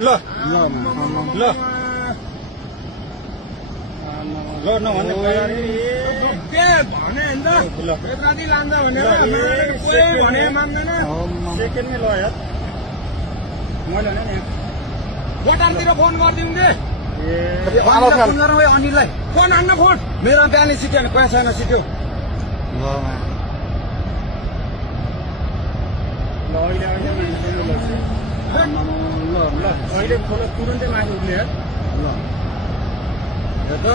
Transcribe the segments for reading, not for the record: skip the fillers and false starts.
ल ल ल नभन्ने के भने नि त राति लान्छ भनेर भने मान्दैन सेकेन्डमै ल यार मैले भने नि बटारतिर फोन गरिदिउँ दे फोन गरौँ है अनिललाई फोन हान्न फोन मेरो बिहानै सिट्यो भने पैसा छैन सिट्यो ल अहिले अहिले खोला तुरन्तै माथि उठ्ने यार ल हेर त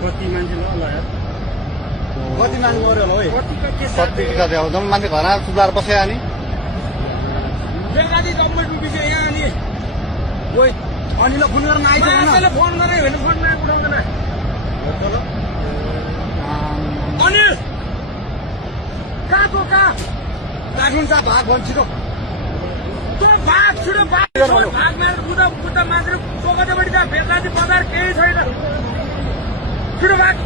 कति मान्छे ल यार कति मान्छे मऱ्यो होला है कतिको के कति कति अब जम्मा मान्छे घरमा सुधार बस्यो अनि बेलुका जम्मै डुबिसक्यो यहाँ अनि ओइ अनिललाई फोन गर्न आइज मान्छेले फोन गरे भने फोनमा उठाउँदैन अनिल कहाँको कहाँ काठमाडौँ जा भाग भन्छ छिटो तो भाग छिटो भाग मारेर बुद्ध मान्छेले पोखरीपट्टि त बेलुका बजार केही छैन छिटो भाग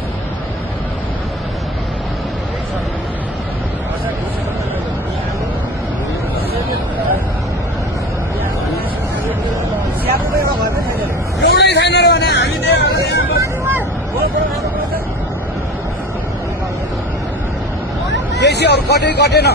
एउटै छैन र भने हामी बेसी अरू कटै कटेन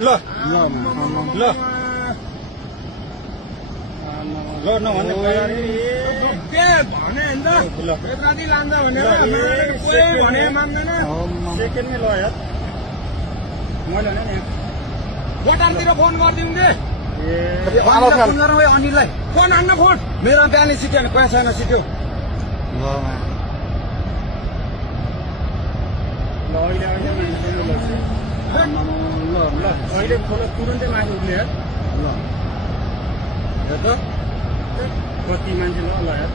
ल ल ल नभन्ने के भने नि त राति लान्छ भनेर भने मान्दैन सेकेन्डमै ल यार मैले भने नि बटारतिर फोन गरिदिउँ दे फोन गरौँ है अनिललाई फोन हान्न फोन मेरो बिहानै सिट्यो भने पैसा छैन सिट्यो ल अहिले खोला तुरन्तै माथि उठ्ने यार ल हेर त कति मान्छे ल यार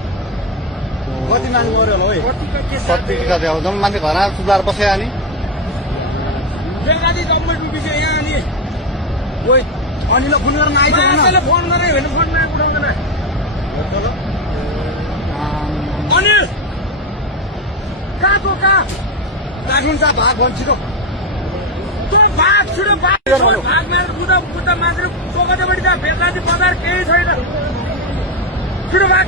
कति मान्छे मऱ्यो होला है कतिको के कति कति अब जम्मा मान्छे घरमा सुधार बस्यो अनि बेलुका जम्मै डुबिसक्यो यहाँ अनि ओइ अनिललाई फोन गर्न आइज मान्छेले फोन गरे भने फोनमा उठाउँदैन अनिल कहाँको कहाँ काठमाडौँ जा भाग भन्छ छिटो तो भाग छिटो भाग मारेर बुद्ध मान्छेले पोखरीपट्टि त बेलुका बजार केही छैन छिटो भाग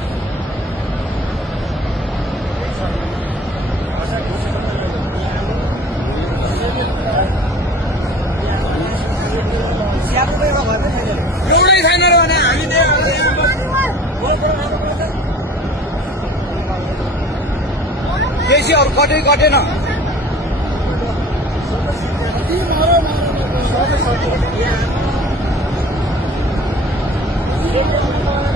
एउटै छैन र भने हामी बेसी अरू कटै कटेन Yeah.